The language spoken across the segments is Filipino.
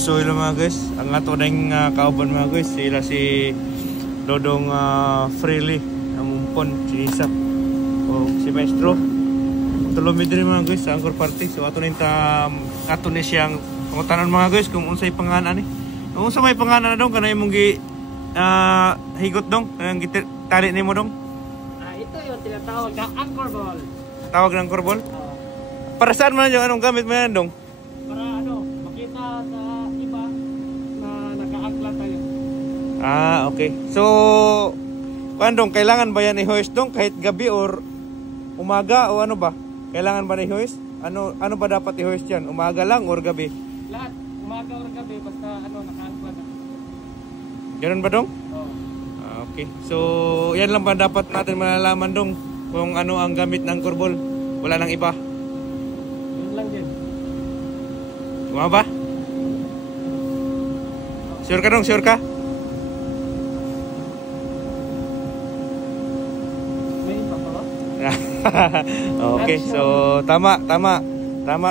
So ilo mga guys, ang ato na yung kauban mga guys, sila si Dodong Freely, ang umpon, si Isa o si Maestro. Tulumid rin mga guys sa Angkor Party. So ato na yung ato na siyang pangutanan mga guys kung unsay panganan kung unsa may panganan na dong, kanay mong higot dong, kanang tali ni mo dong. Ito yung tinatawag na Angkor Ball. Tawag ng Angkor Ball? Para saan man yung anong gamit mo yan dong? Para makita sa iba na naka-angkla tayo. Okay. So, dong, kailangan ba yan i-hoist dong kahit gabi or umaga o ano ba? Kailangan ba i-hoist? Ano ba dapat i-hoist yan? Umaga lang or gabi? Lahat. Umaga or gabi basta naka-angkla na. Ganun ba dong? Oo. Okay. So, yan lang ba dapat natin malalaman dong kung ano ang gamit ng Angkor Ball? Wala nang iba. Lang din. Tama ba? Sure ka dong? Sure ka? May iba pa ba? Okay, so tama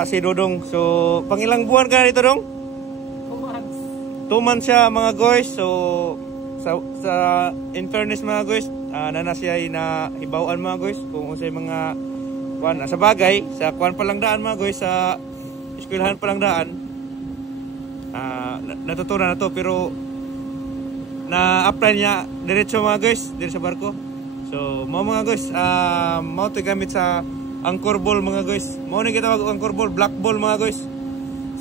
si Dodong. So, pangilang buwan ka dito dong? 2 months. 2 months siya mga guys. So, sa in fairness mga guys, na siya na hibawaan mga guys kung unsay mga kuan sa bagay, sa kuan pa lang daan mga guys, sa eskwelahan pa lang daan. Natutunan na to pero na-apply niya diretso mga guys, dire sa barko. So, mga guys, mao to gamit sa Angkor Ball mga guys. Mao ni gitawag Angkor Ball, black ball mga guys.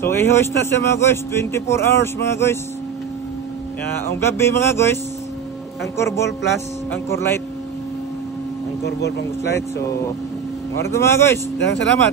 So, i-hoist na siya mga guys, 24 hours mga guys. Ang gabi mga guys, Angkor Ball plus Angkor Light. Angkor Ball plus Light. So, mga guys, salamat.